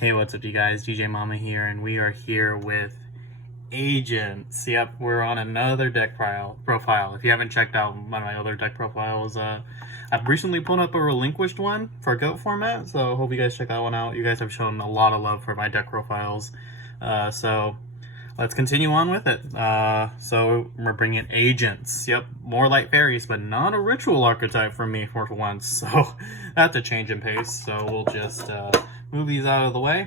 Hey, what's up, you guys? DJMama here, and we are here with agents. Yep, we're on another deck profile. If you haven't checked out one of my other deck profiles, I've recently put up a relinquished one for GOAT format, so hope you guys check that one out. You guys have shown a lot of love for my deck profiles, so let's continue on with it. So we're bringing agents. Yep, more like fairies, but not a ritual archetype for me for once, so that's a change in pace. So we'll just move these out of the way,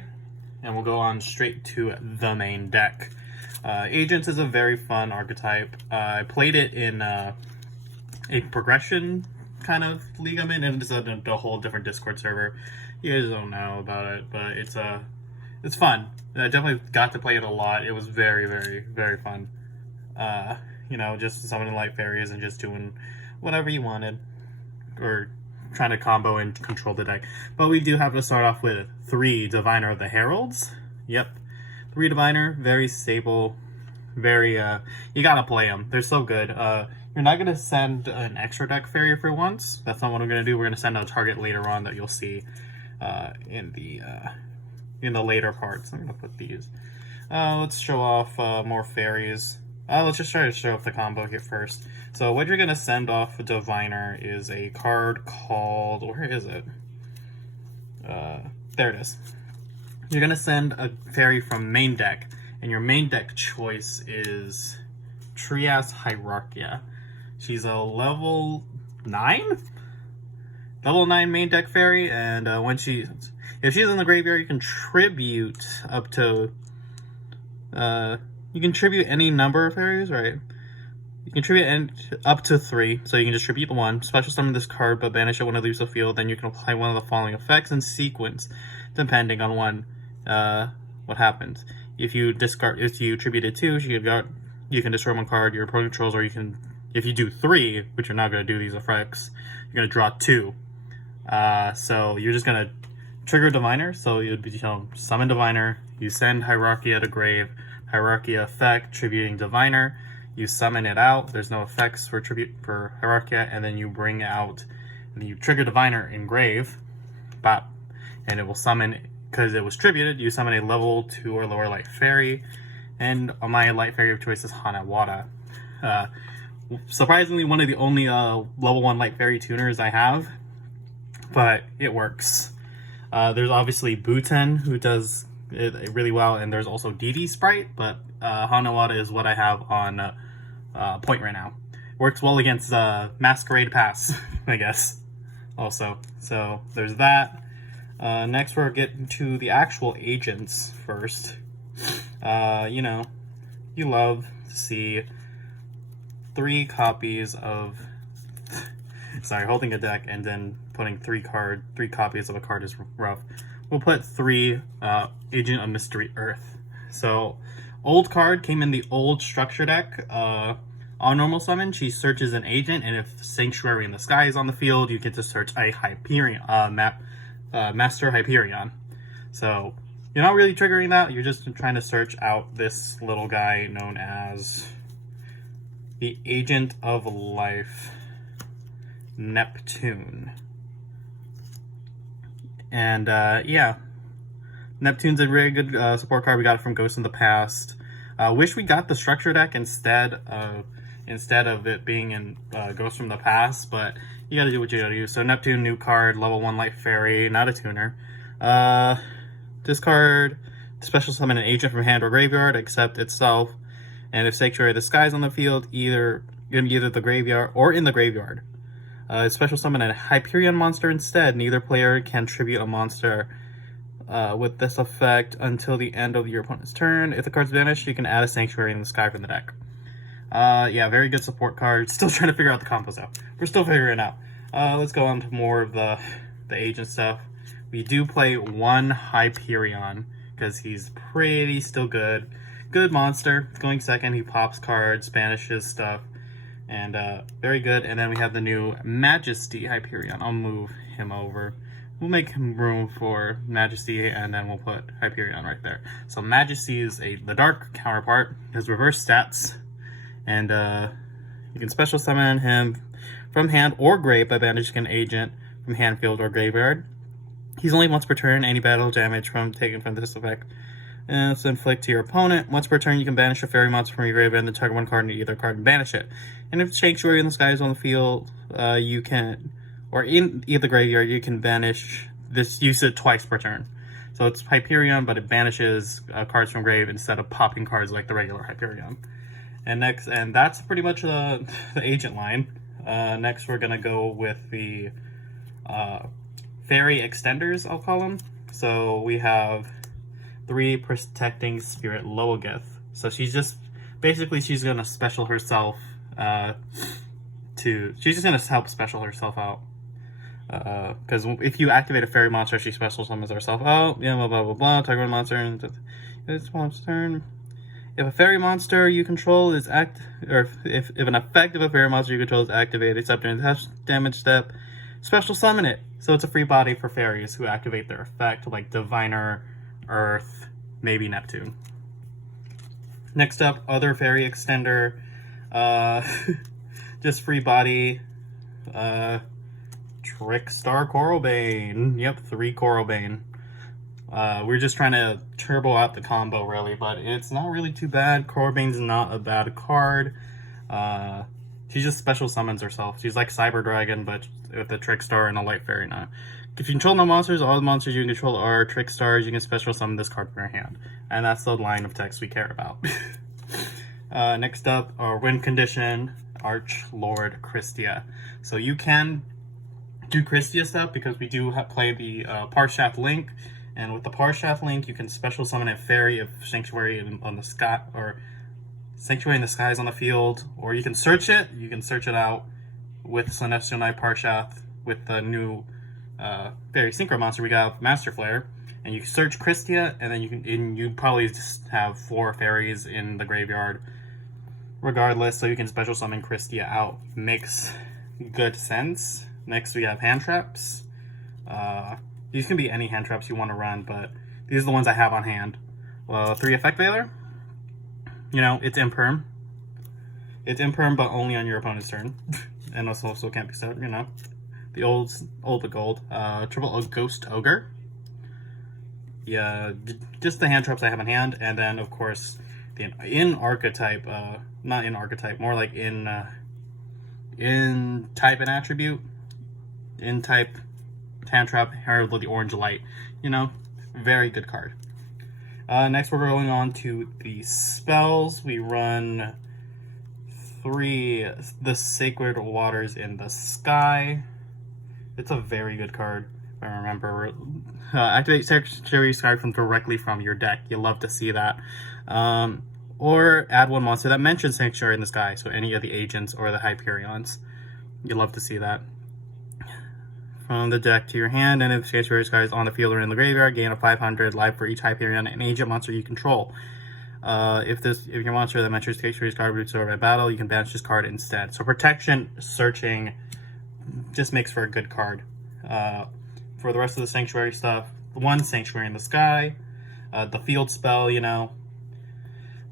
and we'll go on straight to the main deck. Agents is a very fun archetype. I played it in a progression kind of league I'm in, and it's a whole different Discord server. You guys don't know about it, but it's fun. I definitely got to play it a lot. It was very, very, very fun. You know, just summoning light fairies and just doing whatever you wanted, or trying to combo and control the deck. But we do have to start off with 3 Diviner of the Heralds. Yep, 3 Diviner, very stable, very, you gotta play them. They're so good. You're not gonna send an extra deck fairy for once. That's not what I'm gonna do. We're gonna send a target later on that you'll see in the later parts. I'm gonna put these. Let's show off more fairies. Let's just try to show off the combo here first. So what you're gonna send off a Diviner is a card called, where is it? There it is. You're gonna send a fairy from main deck, and your main deck choice is Trias Hierarchia. She's a level 9? Level 9 main deck fairy, and if she's in the graveyard, you can tribute up to, you can tribute any number of fairies, right? You can tribute up to 3, so you can just tribute 1. Special summon this card, but banish it when it leaves the field. Then you can apply one of the following effects in sequence, depending on what happens. If you tributed 2, you can destroy 1 card your opponent controls, or you can, if you do 3, which you're not going to do these effects, you're going to draw 2. So you're just going to trigger Diviner. So you'd be summon Diviner. You send Hierarchia to grave. Hierarchia effect, tributing Diviner. You summon it out. There's no effects for Hierarchia, and then you bring out, and you trigger Diviner in grave, bop, and it will summon, because it was tributed, you summon a level 2 or lower light fairy, and my light fairy of choice is Hanawada. Surprisingly, one of the only level 1 light fairy tuners I have, but it works. There's obviously Buten, who does it really well, and there's also DD Sprite, but Hanawada is what I have on point right now. Works well against Masquerade Pass, I guess, also. So there's that. Next we're getting to the actual agents first. You know, you love to see 3 copies of sorry, holding a deck and then putting 3 copies of a card is rough. We'll put 3 Agent of Mystery Earth. So old card came in the old structure deck. On normal summon, she searches an agent, and if Sanctuary in the Sky is on the field, you get to search a Hyperion Master Hyperion. So you're not really triggering that, you're just trying to search out this little guy known as the Agent of Life, Neptune. And yeah, Neptune's a very good support card. We got it from Ghosts in the Past. Wish we got the structure deck instead of it being in Ghosts from the Past, but you gotta do what you gotta do. So Neptune, new card, level 1 light fairy, not a tuner. Discard, special summon an agent from hand or graveyard, except itself, and if Sanctuary of the Sky is on the field, either the graveyard or in the graveyard. Special summon a Hyperion monster instead. Neither player can tribute a monster with this effect until the end of your opponent's turn. If the card's vanished, you can add a Sanctuary in the Sky from the deck. Yeah, very good support card. Still trying to figure out the combos out. We're still figuring it out. Let's go on to more of the agent stuff. We do play 1 Hyperion because he's pretty still good. Good monster. Going second, he pops cards, banishes stuff, and very good. And then we have the new Majesty Hyperion. I'll move him over. We'll make room for Majesty, and then we'll put Hyperion right there. So Majesty is the dark counterpart. His reverse stats, and you can special summon him from hand or grave by banishing an agent from hand, field, or graveyard. He's only once per turn. Any battle damage taken from this effect it's inflict to your opponent. Once per turn, you can banish a fairy monster from your graveyard and then target one card in either card and banish it. And if Sanctuary in the Sky is on the field, you can, or in either graveyard, you can banish this. Use it twice per turn. So it's Hyperion, but it banishes cards from grave instead of popping cards like the regular Hyperion. And that's pretty much the agent line. Next, we're gonna go with the fairy extenders, I'll call them. So we have 3 Protecting Spirit Loagith. So she's gonna special herself she's just gonna help special herself out. Because if you activate a fairy monster, she special summons herself out. Yeah, blah blah blah blah. Target one monster and it's one's turn. If a fairy monster you control is if an effect of a fairy monster you control is activated, except during the damage step, special summon it. So it's a free body for fairies who activate their effect, like Diviner, Earth, maybe Neptune. Next up, other fairy extender, just free body, Trickstar Coralbane. Yep, 3 Coralbane. We're just trying to turbo out the combo, really, but it's not really too bad. Coralbane's not a bad card. She just special summons herself. She's like Cyber Dragon, but with a Trickstar and a Light Fairy now. If you control no monsters, all the monsters you control are Trickstars. You can special summon this card from your hand. And that's the line of text we care about. Next up, our win condition, Archlord Christia. So you can do Christia stuff because we do play the Parshath Link. And with the Parshath Link, you can special summon a fairy if Sanctuary on the Sky, or Sanctuary in the Sky is on the field. Or you can search it. You can search it out with Celestial Knight Parshath with the new fairy synchro monster we got, Master Flare. And you can search Christia, and then you'd probably just have 4 fairies in the graveyard regardless, so you can special summon Christia out. Makes good sense. Next we have hand traps. These can be any hand traps you want to run, but these are the ones I have on hand. 3 Effect Veiler. You know, it's imperm. It's imperm, but only on your opponent's turn. And also can't be set, you know. The old but gold. Triple Ghost Ogre. Yeah, just the hand traps I have on hand. And then, of course, the in archetype, not in archetype, more like in type and attribute. In type, hand trap, Herald of the Orange Light. You know, very good card. Next, we're going on to the spells. We run 3 the Sacred Waters in the Sky. It's a very good card, if I remember. Activate Sanctuary Sky directly from your deck. You love to see that. Or add 1 monster that mentions Sanctuary in the Sky, so any of the agents or the Hyperions. You love to see that. From the deck to your hand, and if Sanctuary Sky is on the field or in the graveyard, gain a 500 life for each Hyperion and agent monster you control. If your monster that mentions Sanctuary Sky roots over a battle, you can banish this card instead. So protection, searching, just makes for a good card. For the rest of the Sanctuary stuff, 1 Sanctuary in the Sky, the field spell, you know,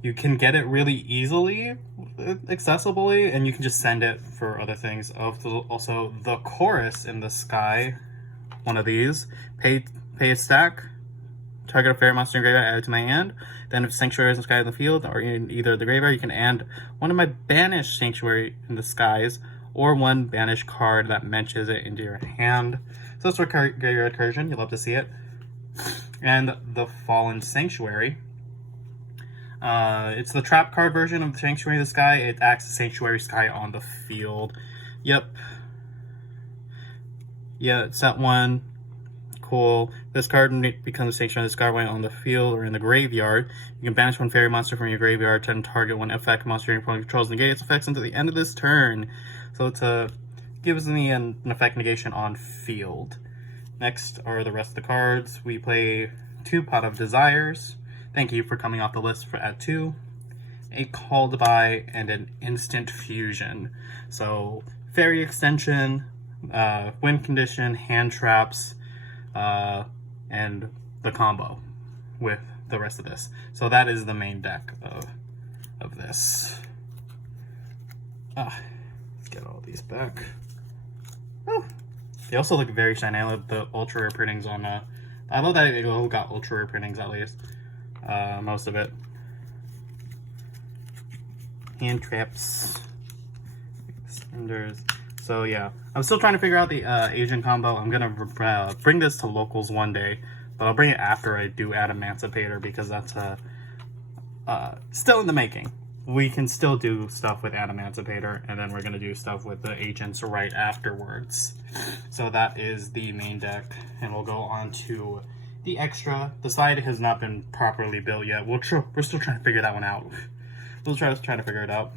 you can get it really easily, accessibly, and you can just send it for other things. Also, the Chorus in the Sky, one of these, pay a stack, target a fairy monster in graveyard, add it to my hand. Then if Sanctuary in the Sky in the field, or in either the graveyard, you can add one of my banished Sanctuary in the Skies, or 1 banished card that mentions it into your hand. So that's for graveyard recursion. You'll love to see it. And the Fallen Sanctuary. It's the trap card version of the Sanctuary in the Sky. It acts as Sanctuary Sky on the field. Yep. Yeah, it's that one. Cool. This card becomes Sanctuary in the Sky when on the field or in the graveyard. You can banish 1 fairy monster from your graveyard to target 1 effect monster your opponent controls. Negate its effects until the end of this turn. So it gives me an effect negation on field. Next are the rest of the cards. We play 2 Pot of Desires. Thank you for coming off the list at 2. A Called By, and an Instant Fusion. So, Fairy Extension, Win Condition, Hand Traps, and the combo with the rest of this. So that is the main deck of this. Let's get all these back. Oh. They also look very shiny. I love the ultra rare printings on I love that it all got ultra rare printings at least. Most of it. Hand traps. Extenders. So yeah, I'm still trying to figure out the Asian combo. I'm gonna bring this to locals one day, but I'll bring it after I do add Emancipator because that's still in the making. We can still do stuff with Emancipator, and then we're gonna do stuff with the agents right afterwards. So that is the main deck, and we'll go on to the extra. The side has not been properly built yet. We're still trying to figure that one out. We'll try to figure it out.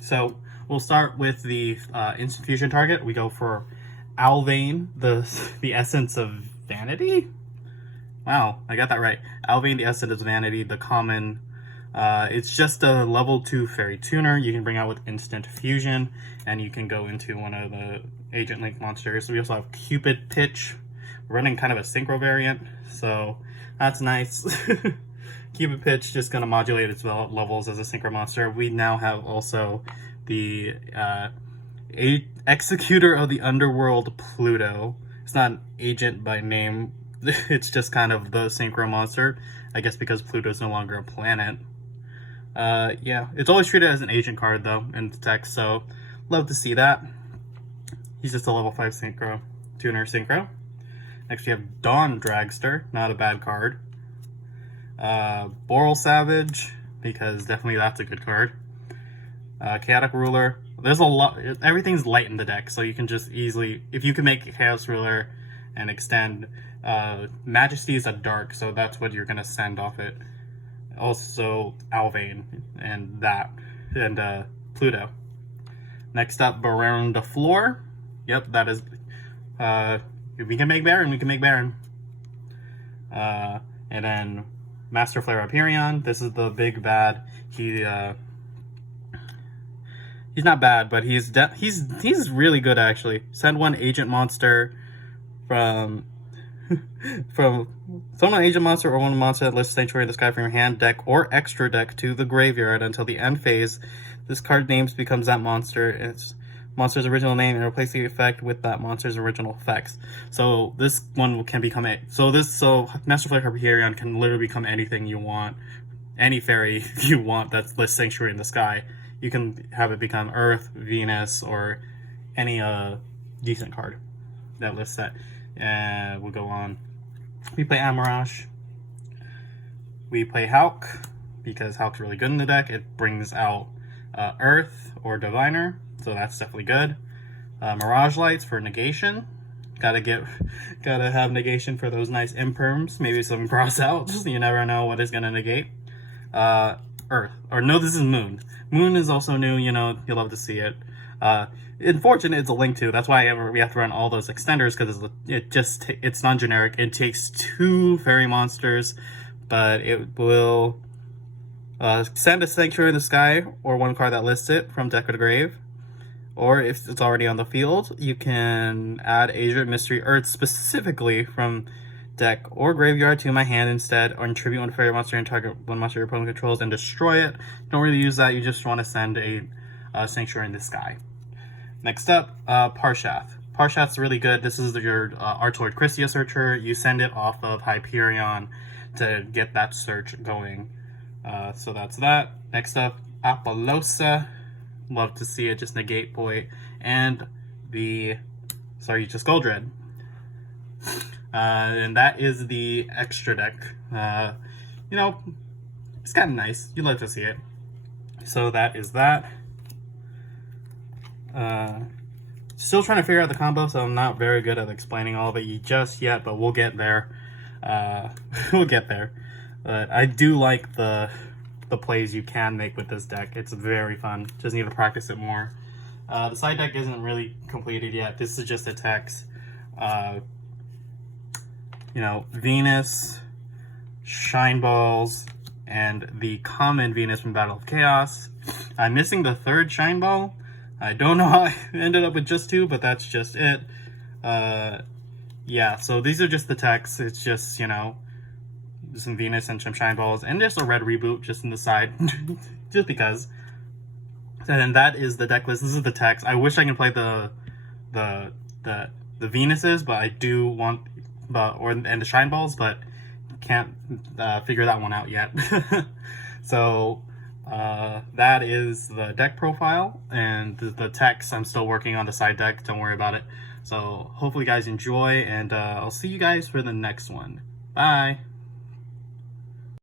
So we'll start with the instant fusion target. We go for Alvain, the essence of vanity. Wow, I got that right. Alvain, the essence of vanity, the common. It's just a level 2 fairy tuner. You can bring out with instant fusion, and you can go into one of the agent link monsters. We also have Cupid Pitch. We're running kind of a synchro variant, so that's nice. Cupid Pitch just going to modulate its levels as a synchro monster. We now have also the Executor of the Underworld Pluto. It's not an agent by name. It's just kind of the synchro monster. I guess because Pluto is no longer a planet. Yeah, it's always treated as an agent card though in the text, so love to see that. He's just a level 5 synchro tuner synchro. Next we have Dawn Dragster, not a bad card. Boral Savage, because definitely that's a good card. Chaotic Ruler. There's a lot. Everything's light in the deck, so you can just easily, if you can make Chaos Ruler and extend. Majesty is a dark, so that's what you're gonna send off it. Also Alvain and Pluto. Next up, Baron de Flor. Yep, that is. If we can make Baron, we can make Baron. And then Master Flare Hyperion. This is the big bad. He's not bad, but he's really good actually. Send one agent monster from summon an agent monster or one monster that lists Sanctuary in the Sky from your hand, deck, or extra deck to the graveyard until the end phase. This card name becomes that monster. It's monster's original name and replace the effect with that monster's original effects. So this one can become it. So Master Flare Hyperion can literally become anything you want, any fairy you want that lists Sanctuary in the Sky. You can have it become Earth, Venus, or any decent card that lists that. We'll go on. We play Amarash. We play Hulk, because Hulk's really good in the deck. It brings out Earth or Diviner, so that's definitely good. Mirage Lights for negation. Gotta have negation for those nice imperms. Maybe some cross outs. You never know what is gonna negate. Earth. Or no, this is Moon. Moon is also new, you know, you'll love to see it. Unfortunately, it's a link to. That's why we have to run all those extenders, because it's non-generic. It takes 2 fairy monsters, but it will send a Sanctuary in the Sky or one card that lists it from deck or the grave. Or if it's already on the field, you can add Agent Mystery Earth specifically from deck or graveyard to my hand instead, or tribute one fairy monster and target one monster your opponent controls and destroy it. Don't really use that. You just want to send a Sanctuary in the Sky. Next up, Parshath. Parshath's really good. This is your Archlord Christia searcher. You send it off of Hyperion to get that search going. So that's that. Next up, Apollosa. Love to see it. Just negate Boy. And just Goldred. And that is the extra deck. You know, it's kind of nice. You'd like to see it. So that is that. Still trying to figure out the combo, so I'm not very good at explaining all of it just yet, but we'll get there. We'll get there. But I do like the plays you can make with this deck. It's very fun. Just need to practice it more. The side deck isn't really completed yet. This is just a text. You know, Venus, Shine Balls, and the common Venus from Battle of Chaos. I'm missing the 3rd Shine Ball. I don't know how I ended up with just 2, but that's just it. Yeah, so these are just the texts. It's just, you know, some Venus and some Shine Balls, and there's a red reboot just in the side, just because. And then that is the deck list. This is the text. I wish I could play the Venuses, but I do want and the Shine Balls, but can't figure that one out yet. So that is the deck profile, and the text I'm still working on the side deck. Don't worry about it. So hopefully you guys enjoy, and I'll see you guys for the next one. Bye.